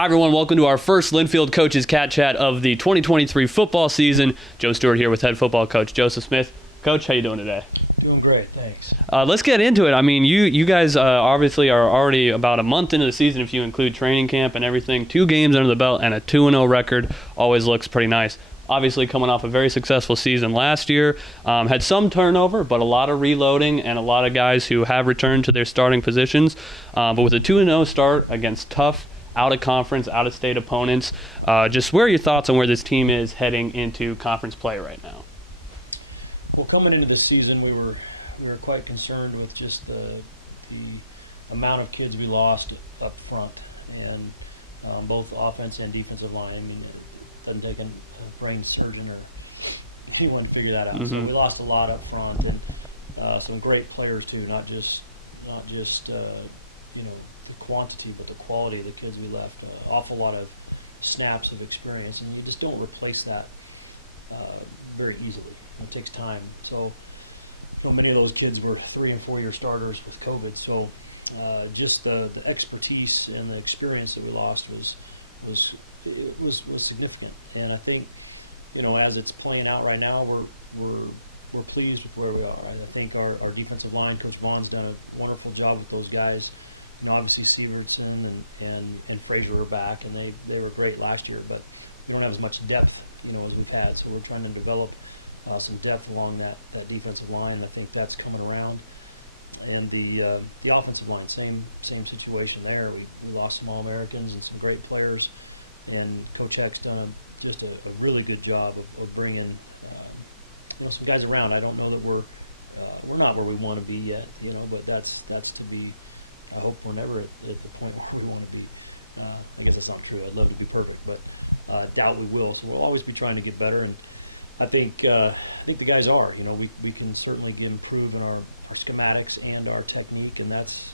Hi, everyone. Welcome to our first Linfield Coaches CatChat of the 2023 football season. Joe Stuart here with head football coach Joseph Smith. Coach, how you doing today? Doing great, thanks. Let's get into it. I mean, you guys obviously are already about a month into the season if you include training camp and everything. 2 games under the belt and a 2-0 record. Always looks pretty nice. Obviously coming off a very successful season last year. Had some turnover, but a lot of reloading and a lot of guys who have returned to their starting positions. But with a 2-0 start against tough, out-of-conference, out-of-state opponents, just where are your thoughts on where this team is heading into conference play right now? Well, coming into this season, we were quite concerned with just the amount of kids we lost up front, and both offense and defensive line. I mean, it doesn't take a brain surgeon or anyone to figure that out. So we lost a lot up front, and some great players too. Not just the quantity, but the quality of the kids we left. Awful lot of snaps of experience, and you just don't replace that very easily. It takes time. So, many of those kids were 3- and 4-year starters with COVID. So, just the expertise and the experience that we lost was significant. And I think, as it's playing out right now, we're pleased with where we are. I think our defensive line, Coach Vaughn's done a wonderful job with those guys. Obviously Sievertson and Frazier are back, and they were great last year, but we don't have as much depth, as we've had. So we're trying to develop some depth along that defensive line, and I think that's coming around. And the offensive line, same situation there. We lost some All-Americans and some great players, and Coach Heck's done just a really good job of bringing some guys around. I don't know that we're not where we want to be yet, but that's to be. I hope we're never at the point where we want to be. I guess that's not true. I'd love to be perfect, but doubt we will. So we'll always be trying to get better, and I think the guys are. We can certainly improve in our schematics and our technique, and that's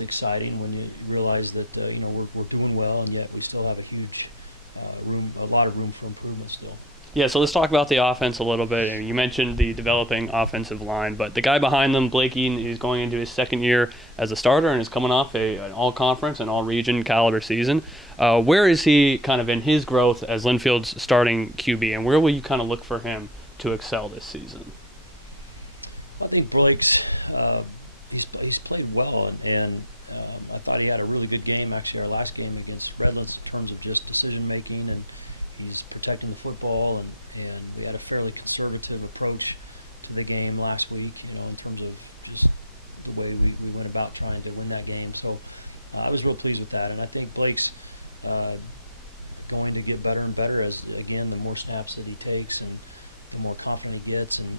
exciting when you realize that we're doing well, and yet we still have a lot of room for improvement still. Yeah, so let's talk about the offense a little bit. You mentioned the developing offensive line, but the guy behind them, Blake Eaton, he's going into his second year as a starter and is coming off an all-conference and all-region caliber season. Where is he kind of in his growth as Linfield's starting QB, and where will you kind of look for him to excel this season? Well, I think Blake's he's played well, and I thought he had a really good game, actually, our last game against Redlands, in terms of just decision-making, and he's protecting the football, and we had a fairly conservative approach to the game last week, in terms of just the way we went about trying to win that game. So I was real pleased with that, and I think Blake's going to get better and better as, again, the more snaps that he takes and the more confident he gets, and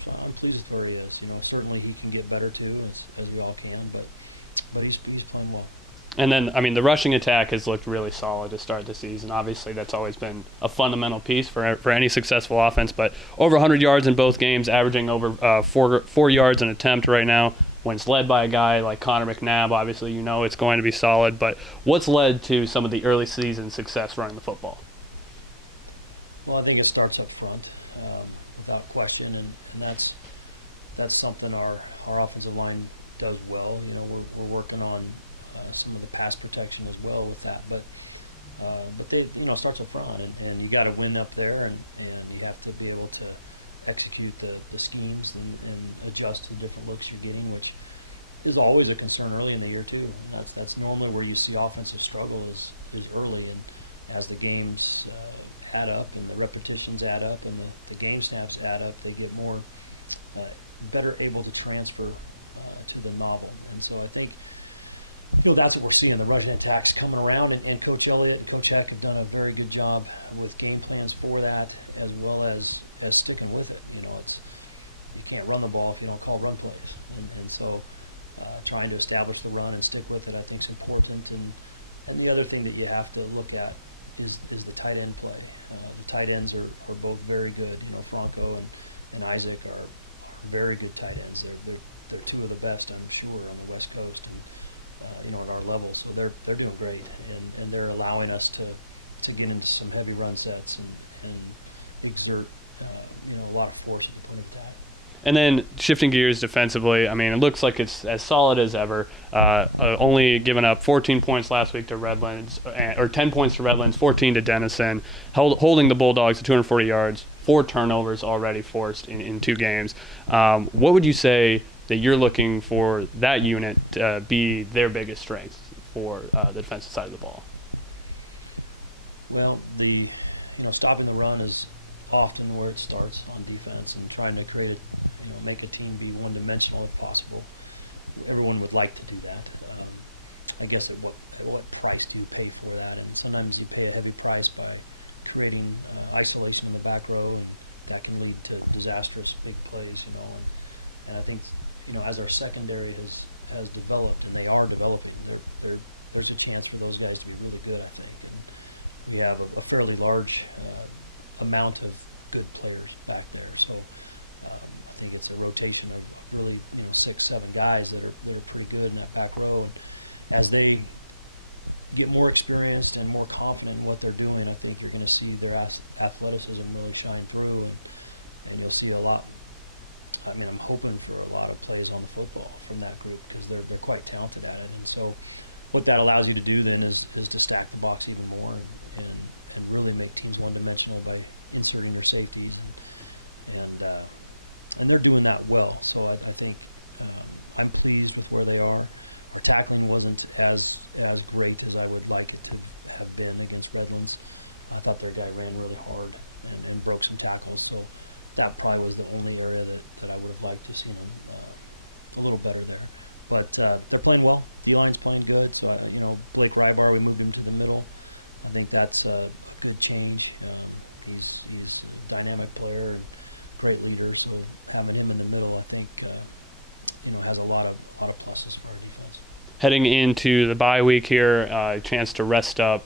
so I'm pleased with where he is. Certainly he can get better too, as we all can, but he's playing well. And then, I mean, the rushing attack has looked really solid to start the season. Obviously, that's always been a fundamental piece for any successful offense. But over 100 yards in both games, averaging over 4 yards an attempt right now. When it's led by a guy like Connor McNabb, obviously it's going to be solid. But what's led to some of the early season success running the football? Well, I think it starts up front, without question, and that's something our offensive line does well. We're working on some of the pass protection as well with that, but they starts up front, and you got to win up there, and you have to be able to execute the schemes and adjust to the different looks you're getting, which is always a concern early in the year too. And that's normally where you see offensive struggle is early, and as the games add up and the repetitions add up and the game snaps add up, they get more better able to transfer to the novel. And so I think that's what we're seeing, the rushing attacks coming around, and Coach Elliott and Coach Heck have done a very good job with game plans for that, as well as sticking with it. You can't run the ball if you don't call run plays, and so trying to establish the run and stick with it, I think, is important. And the other thing that you have to look at is the tight end play. The tight ends are both very good. Franco and Isaac are very good tight ends. They're 2 of the best, I'm sure, on the West Coast, and at our level. So they're doing great, and they're allowing us to get into some heavy run sets and exert a lot of force at the point of attack. And then shifting gears defensively, I mean, it looks like it's as solid as ever. Only giving up 14 points last week to Redlands, or 10 points to Redlands, 14 to Denison, holding the Bulldogs to 240 yards, 4 turnovers already forced in 2 games. What would you say that you're looking for that unit to be their biggest strength for the defensive side of the ball? Well, stopping the run is often where it starts on defense, and trying to create make a team be one-dimensional if possible. Everyone would like to do that. I guess at what price do you pay for that? And sometimes you pay a heavy price by creating isolation in the back row, and that can lead to disastrous big plays. And I think as our secondary has developed, and they are developing, there's a chance for those guys to be really good, I think. And we have a fairly large amount of good players back there. So I think it's a rotation of really 6-7 guys that are pretty good in that back row. And as they get more experienced and more confident in what they're doing, I think you're going to see their athleticism really shine through, and you'll see a lot. I mean, I'm hoping for a lot of plays on the football from that group, because they're quite talented at it. And so what that allows you to do then is to stack the box even more and really make teams one-dimensional by inserting your safeties, and they're doing that well. So I think I'm pleased with where they are. Our tackling wasn't as great as I would like it to have been against Redlands. I thought their guy ran really hard and broke some tackles. So that probably was the only area that I would have liked to see them a little better there. But they're playing well. D-line's playing good. So, Blake Rybar, we moved him to the middle. I think that's a good change. He's a dynamic player and great leader. So having him in the middle, I think, has a lot of pluses for our defense. Heading into the bye week here, a chance to rest up,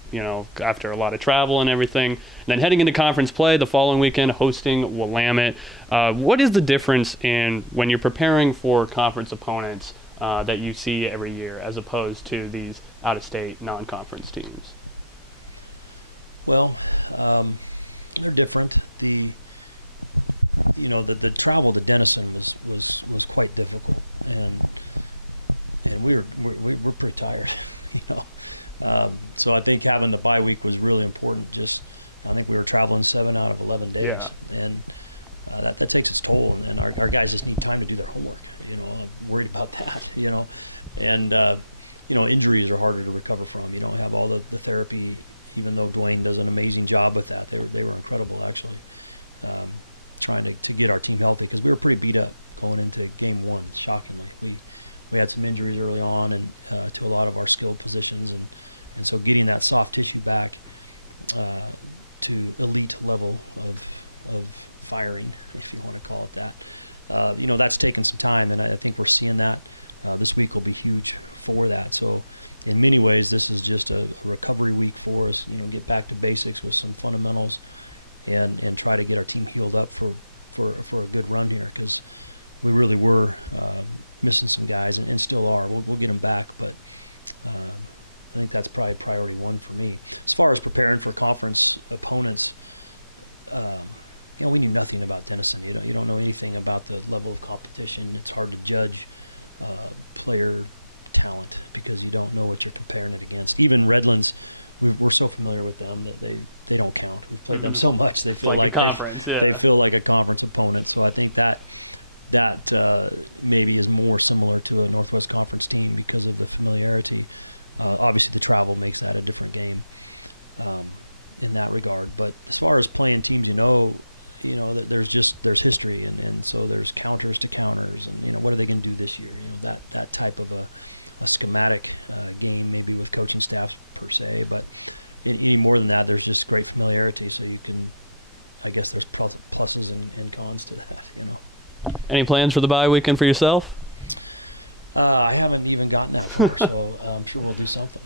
after a lot of travel and everything. And then heading into conference play the following weekend, hosting Willamette. What is the difference in when you're preparing for conference opponents that you see every year, as opposed to these out-of-state non-conference teams? Well, they're different. The travel to Denison was quite difficult, and we're pretty tired, So I think having the bye week was really important. I think we were traveling 7 out of 11 days, and that takes its toll, and our guys just need time to do their homework. I'm worried about that. And injuries are harder to recover from. You don't have all the therapy, even though Dwayne does an amazing job with that. They were incredible, actually, trying to get our team healthy, because we were pretty beat up going into game 1. Shockingly, we had some injuries early on, and to a lot of our skilled positions, and so getting that soft tissue back to elite level of firing, if you want to call it that, that's taken some time, and I think we're seeing that. This week will be huge for that. So in many ways, this is just a recovery week for us. Get back to basics with some fundamentals, and try to get our team healed up for a good run here, because we really were missing some guys, and still are. We'll get them back, but I think that's probably priority 1 for me. As far as preparing for conference opponents, we knew nothing about Denison. You don't know anything about the level of competition. It's hard to judge player talent, because you don't know what you're comparing it against. Even Redlands, we're so familiar with them that they don't count. We've played them so much, they feel like they feel like a conference opponent. So I think that maybe is more similar to a Northwest Conference team because of the familiarity. Obviously, the travel makes that a different game in that regard. But as far as playing teams, there's history, and so there's counters to counters, and what are they going to do this year? That type of a schematic game, maybe with coaching staffs per se, but any more than that, there's just great familiarity. So you can, I guess, there's pluses and cons to that. Any plans for the bye weekend for yourself? I haven't even gotten that far, so I'm sure we'll do something.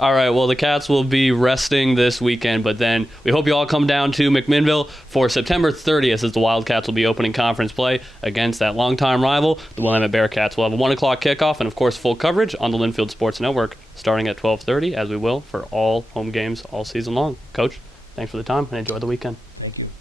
All right, well, the Cats will be resting this weekend, but then we hope you all come down to McMinnville for September 30th, as the Wildcats will be opening conference play against that longtime rival, the Willamette Bearcats. We'll have a 1 o'clock kickoff and, of course, full coverage on the Linfield Sports Network starting at 12:30, as we will for all home games all season long. Coach, thanks for the time, and enjoy the weekend. Thank you.